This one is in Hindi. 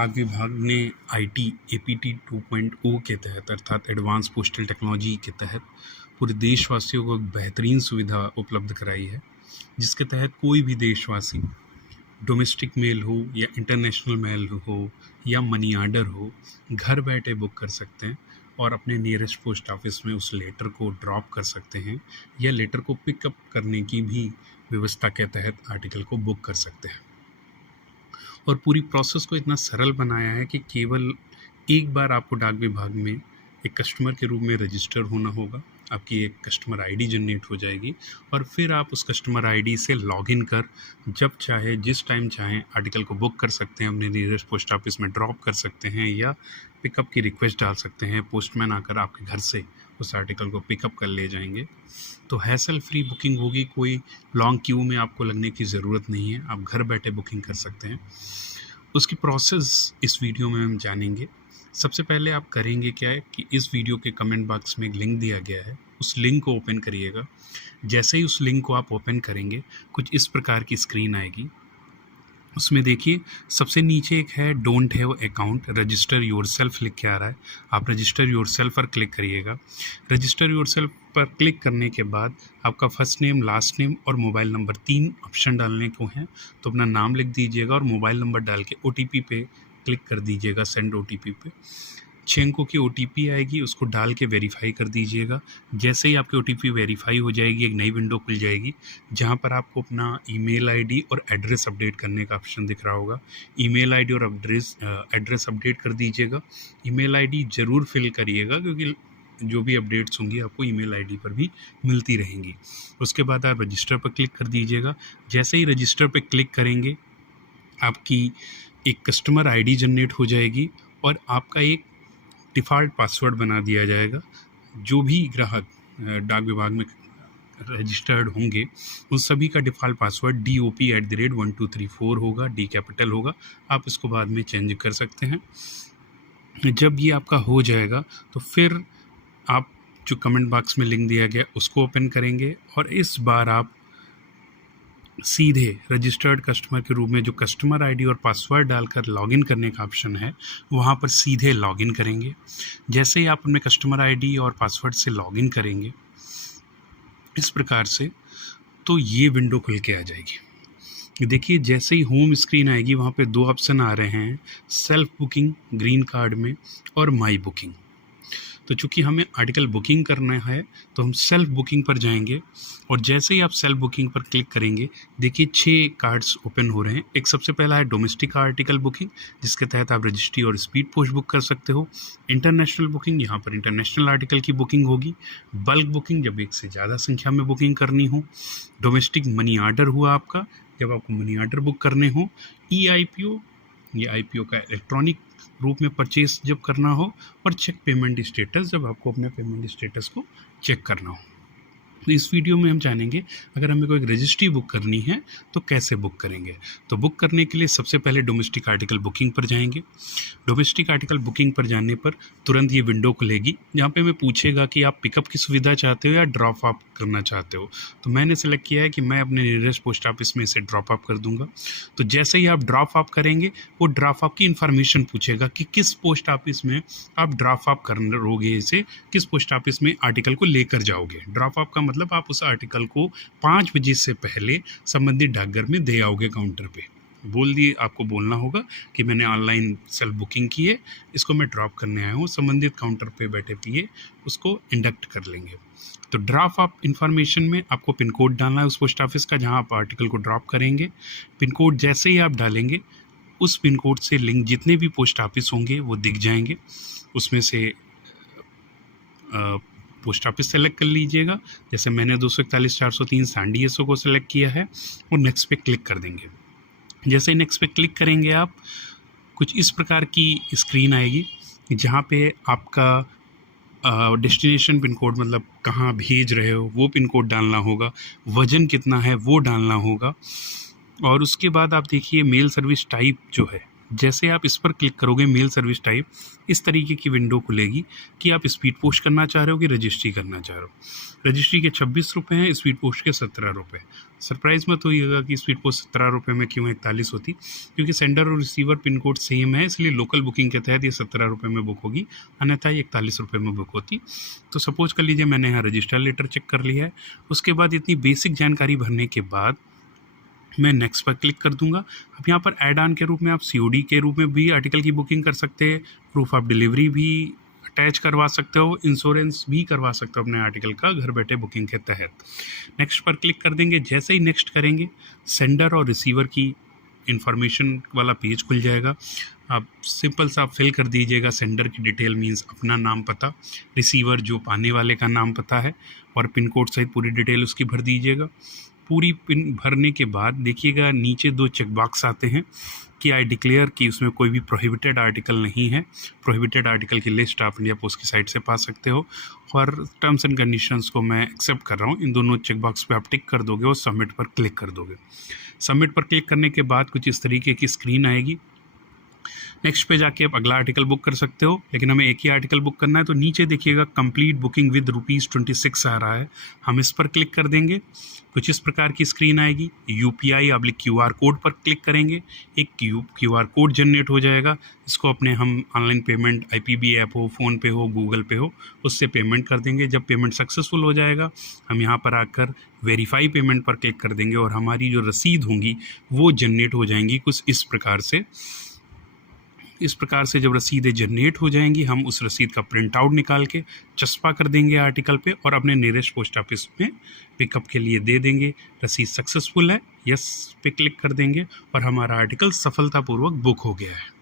डाक विभाग ने आईटी एपीटी 2.0 के तहत अर्थात एडवांस पोस्टल टेक्नोलॉजी के तहत पूरे देशवासियों को एक बेहतरीन सुविधा उपलब्ध कराई है, जिसके तहत कोई भी देशवासी डोमेस्टिक मेल हो या इंटरनेशनल मेल हो या मनी ऑर्डर हो, घर बैठे बुक कर सकते हैं और अपने नियरेस्ट पोस्ट ऑफिस में उस लेटर को ड्रॉप कर सकते हैं या लेटर को पिकअप करने की भी व्यवस्था के तहत आर्टिकल को बुक कर सकते हैं। और पूरी प्रोसेस को इतना सरल बनाया है कि केवल एक बार आपको डाक विभाग में एक कस्टमर के रूप में रजिस्टर होना होगा, आपकी एक कस्टमर आईडी जनरेट हो जाएगी और फिर आप उस कस्टमर आईडी से लॉगिन कर जब चाहे जिस टाइम चाहें आर्टिकल को बुक कर सकते हैं, अपने नियरेस्ट पोस्ट ऑफिस में ड्रॉप कर सकते हैं या पिकअप की रिक्वेस्ट डाल सकते हैं। पोस्टमैन आकर आपके घर से उस आर्टिकल को पिकअप कर ले जाएंगे। तो हैसल फ्री बुकिंग होगी, कोई लॉन्ग क्यू में आपको लगने की ज़रूरत नहीं है, आप घर बैठे बुकिंग कर सकते हैं। उसकी प्रोसेस इस वीडियो में हम जानेंगे। सबसे पहले आप करेंगे क्या है कि इस वीडियो के कमेंट बॉक्स में एक लिंक दिया गया है, उस लिंक को ओपन करिएगा। जैसे ही उस लिंक को आप ओपन करेंगे कुछ इस प्रकार की स्क्रीन आएगी। उसमें देखिए सबसे नीचे एक है don't have account, register yourself लिख के आ रहा है। आप रजिस्टर योरसेल्फ पर क्लिक करिएगा। रजिस्टर योरसेल्फ पर क्लिक करने के बाद आपका फर्स्ट नेम, लास्ट नेम और मोबाइल नंबर 3 ऑप्शन डालने को हैं। तो अपना नाम लिख दीजिएगा और मोबाइल नंबर डाल के ओटीपी पे क्लिक कर दीजिएगा, सेंड ओटीपी पे। 6 अंकों की ओटीपी आएगी, उसको डाल के वेरीफाई कर दीजिएगा। जैसे ही आपकी ओटीपी वेरीफाई हो जाएगी एक नई विंडो खुल जाएगी जहां पर आपको अपना ईमेल आईडी और एड्रेस अपडेट करने का ऑप्शन दिख रहा होगा। ईमेल आईडी और एड्रेस अपडेट कर दीजिएगा। ईमेल आईडी ज़रूर फिल करिएगा क्योंकि जो भी अपडेट्स होंगी आपको ईमेल आईडी पर भी मिलती रहेंगी। उसके बाद आप रजिस्टर पर क्लिक कर दीजिएगा। जैसे ही रजिस्टर पर क्लिक करेंगे आपकी एक कस्टमर आईडी जनरेट हो जाएगी और आपका एक डिफ़ॉल्ट पासवर्ड बना दिया जाएगा। जो भी ग्राहक डाक विभाग में रजिस्टर्ड होंगे उन सभी का डिफ़ॉल्ट पासवर्ड DOP@1234 होगा, D कैपिटल होगा। आप इसको बाद में चेंज कर सकते हैं। जब ये आपका हो जाएगा तो फिर आप जो कमेंट बॉक्स में लिंक दिया गया उसको ओपन करेंगे और इस बार आप सीधे रजिस्टर्ड कस्टमर के रूप में जो कस्टमर आईडी और पासवर्ड डालकर लॉगिन करने का ऑप्शन है वहाँ पर सीधे लॉगिन करेंगे। जैसे ही आप अपने कस्टमर आईडी और पासवर्ड से लॉगिन करेंगे इस प्रकार से, तो ये विंडो खुल के आ जाएगी। देखिए जैसे ही होम स्क्रीन आएगी वहाँ पे 2 ऑप्शन आ रहे हैं, सेल्फ बुकिंग ग्रीन कार्ड में और माई बुकिंग। तो चूँकि हमें आर्टिकल बुकिंग करना है तो हम सेल्फ बुकिंग पर जाएंगे और जैसे ही आप सेल्फ बुकिंग पर क्लिक करेंगे देखिए 6 कार्ड्स ओपन हो रहे हैं। एक सबसे पहला है डोमेस्टिक आर्टिकल बुकिंग, जिसके तहत आप रजिस्ट्री और स्पीड पोस्ट बुक कर सकते हो। इंटरनेशनल बुकिंग, यहाँ पर इंटरनेशनल आर्टिकल की बुकिंग होगी। बल्क बुकिंग, जब एक से ज़्यादा संख्या में बुकिंग करनी हो। डोमेस्टिक मनी ऑर्डर हुआ आपका, जब आपको मनी ऑर्डर बुक करने हो। IPO, ये IPO का इलेक्ट्रॉनिक रूप में परचेस जब करना हो। और चेक पेमेंट स्टेटस, जब आपको अपने पेमेंट स्टेटस को चेक करना हो। तो इस वीडियो में हम जानेंगे अगर हमें कोई रजिस्ट्री बुक करनी है तो कैसे बुक करेंगे। तो बुक करने के लिए सबसे पहले डोमेस्टिक आर्टिकल बुकिंग पर जाएंगे। डोमेस्टिक आर्टिकल बुकिंग पर जाने पर तुरंत ये विंडो खुलेगी जहाँ पे हमें पूछेगा कि आप पिकअप की सुविधा चाहते हो या ड्रॉप ऑफ करना चाहते हो। तो मैंने सेलेक्ट किया है कि मैं अपने नियरेस्ट पोस्ट ऑफिस में इसे ड्रॉप ऑफ कर दूंगा। तो जैसे ही आप ड्रॉप ऑफ करेंगे वो ड्रॉप ऑफ की इन्फॉर्मेशन पूछेगा कि किस पोस्ट ऑफिस में आप ड्रॉप ऑफ करोगे, इसे किस पोस्ट ऑफिस में आर्टिकल को लेकर जाओगे। ड्रॉप ऑफ का मतलब आप उस आर्टिकल को 5 बजे से पहले संबंधित डाकघर में दे आओगे काउंटर पे। बोल दिए, आपको बोलना होगा कि मैंने ऑनलाइन सेल्फ बुकिंग की है, इसको मैं ड्रॉप करने आया हूँ। संबंधित काउंटर पे बैठे पिए उसको इंडक्ट कर लेंगे। तो ड्रॉप ऑफ इन्फॉर्मेशन में आपको पिन कोड डालना है उस पोस्ट ऑफिस का जहाँ आप आर्टिकल को ड्रॉप करेंगे। पिन कोड जैसे ही आप डालेंगे उस पिन कोड से लिंक जितने भी पोस्ट ऑफिस होंगे वो दिख जाएंगे। उसमें से पोस्ट ऑफिस सेलेक्ट कर लीजिएगा। जैसे मैंने 241 403 सांडी एसओ को सेलेक्ट किया है और नेक्स्ट पे क्लिक कर देंगे। जैसे नेक्स्ट पे क्लिक करेंगे आप कुछ इस प्रकार की स्क्रीन आएगी जहाँ पे आपका डेस्टिनेशन पिन कोड, मतलब कहाँ भेज रहे हो वो पिन कोड डालना होगा, वज़न कितना है वो डालना होगा। और उसके बाद आप देखिए मेल सर्विस टाइप जो है जैसे आप इस पर क्लिक करोगे मेल सर्विस टाइप, इस तरीके की विंडो खुलेगी कि आप स्पीड पोस्ट करना चाह रहे हो कि रजिस्ट्री करना चाह रहे हो। रजिस्ट्री के 26 रुपये हैं, स्पीड पोस्ट के 17 रुपये। सरप्राइज मत होइएगा कि स्पीड पोस्ट 17 रुपये में क्यों 41 होती, क्योंकि सेंडर और रिसीवर पिन कोड सेम है, इसलिए लोकल बुकिंग के तहत ये 17 रुपये में बुक होगी, अन्यथा ये 41 रुपये में बुक होती। तो सपोज कर लीजिए मैंने यहाँ रजिस्टर लेटर चेक कर लिया है। उसके बाद इतनी बेसिक जानकारी भरने के बाद मैं नेक्स्ट पर क्लिक कर दूंगा। अब यहाँ पर ऐड ऑन के रूप में आप COD के रूप में भी आर्टिकल की बुकिंग कर सकते हैं, प्रूफ ऑफ डिलीवरी भी अटैच करवा सकते हो, इंश्योरेंस भी करवा सकते हो अपने आर्टिकल का घर बैठे बुकिंग के तहत। नेक्स्ट पर क्लिक कर देंगे। जैसे ही नेक्स्ट करेंगे सेंडर और रिसीवर की इंफॉर्मेशन वाला पेज खुल जाएगा। आप सिंपल सा फिल कर दीजिएगा सेंडर की डिटेल, मीन्स अपना नाम पता, रिसीवर जो पाने वाले का नाम पता है, और पिन कोड सहित पूरी डिटेल उसकी भर दीजिएगा। पूरी पिन भरने के बाद देखिएगा नीचे 2 चेक बॉक्स आते हैं कि आई डिक्लेयर कि उसमें कोई भी प्रोहिबिटेड आर्टिकल नहीं है। प्रोहिबिटेड आर्टिकल की लिस्ट आप इंडिया पोस्ट की साइट से पा सकते हो, और टर्म्स एंड कंडीशंस को मैं एक्सेप्ट कर रहा हूँ। इन दोनों चेक बॉक्स पे आप टिक कर दोगे और सबमिट पर क्लिक कर दोगे। सबमिट पर क्लिक करने के बाद कुछ इस तरीके की स्क्रीन आएगी। नेक्स्ट पे जाके आप अगला आर्टिकल बुक कर सकते हो, लेकिन हमें एक ही आर्टिकल बुक करना है, तो नीचे देखिएगा कंप्लीट बुकिंग विद ₹26 आ रहा है। हम इस पर क्लिक कर देंगे। कुछ इस प्रकार की स्क्रीन आएगी। UPI/QR कोड पर क्लिक करेंगे, एक QR कोड जनरेट हो जाएगा। इसको अपने हम ऑनलाइन पेमेंट IPB ऐप हो, फ़ोन पे हो, गूगल पे हो, उससे पेमेंट कर देंगे। जब पेमेंट सक्सेसफुल हो जाएगा हम यहाँ पर आकर वेरीफाई पेमेंट पर क्लिक कर देंगे, और हमारी जो रसीद होंगी वो जनरेट हो जाएंगी कुछ इस प्रकार से। इस प्रकार से जब रसीदें जनरेट हो जाएंगी, हम उस रसीद का प्रिंट आउट निकाल के चस्पा कर देंगे आर्टिकल पे, और अपने नियरेस्ट पोस्ट ऑफिस में पिकअप के लिए दे देंगे। रसीद सक्सेसफुल है, यस पे क्लिक कर देंगे, और हमारा आर्टिकल सफलतापूर्वक बुक हो गया है।